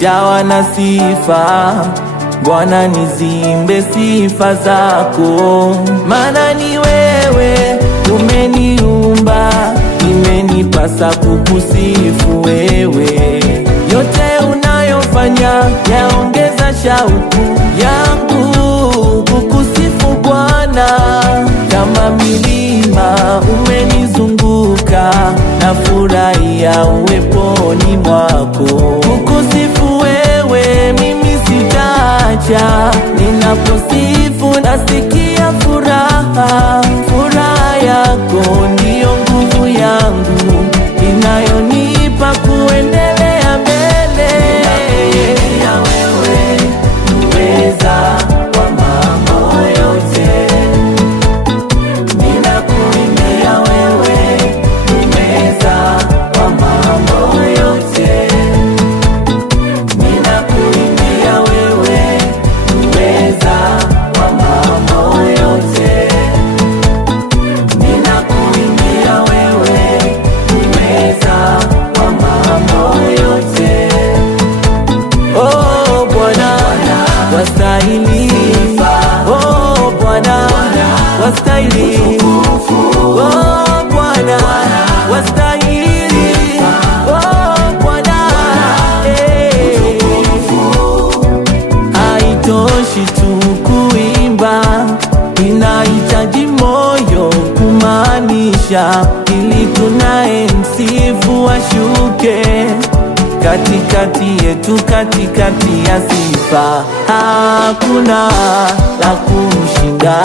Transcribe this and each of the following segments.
nimejawa na sifa. Bwana, nizimbe sifa zako, maana ni wewe umeniumba, imenipasa kukusifu wewe. Yote unayofanya yaongeza shauku yangu kukusifu Bwana. Kama milima umenizunguka, na furahia uweponi mwako. Kukusifu wewe mimi sitaacha, ninaposifu nasikia furaha. Furaha yako ndiyo nguvu yangu, inayonipa kuendelea mbele. Ninakuimbia wewe uweza wa mambo yote, ninakuimbia wewe uweza wa mambo yote, ninakuimbia wewe uweza wa mambo yote, ninakuimbia wewe uweza wa mambo yote. Oh Bwana wastahili, oh Bwana wastahili, oh Bwana wastahili, oh Bwana. Haitoshi tu kuimba, inahitaji moyo kumaanisha, ili tunaye msifu ashuke katikati yetu, katikati ya sifa. Hakuna la kumshinda,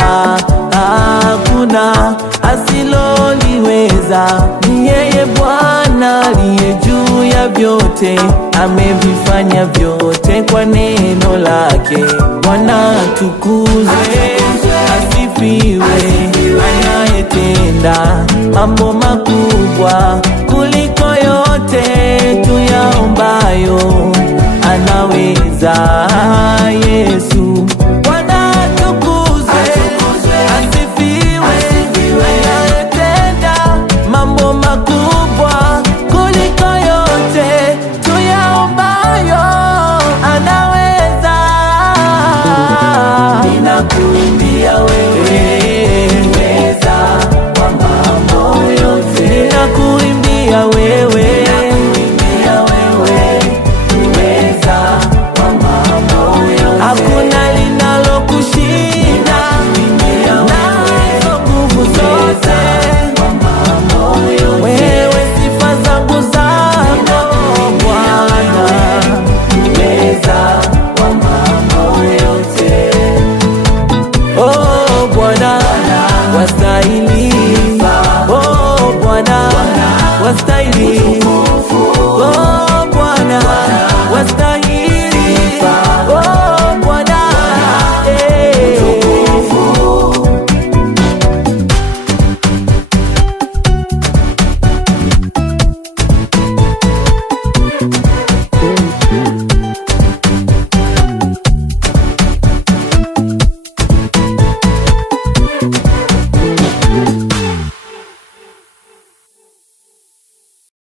hakuna asiloliweza. Ni yeye Bwana aliye juu ya vyote, amevifanya vyote kwa neno lake. Bwana tukuzwe, asifiwe, anayetenda mambo makubwa kuliko yote tuyaombayo. Anaweza Yesu.